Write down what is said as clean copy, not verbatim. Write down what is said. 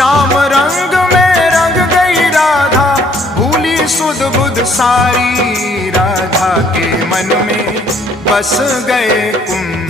श्याम रंग में रंग गई राधा, भूली सुध बुध सारी। राधा के मन में बस गए कुंद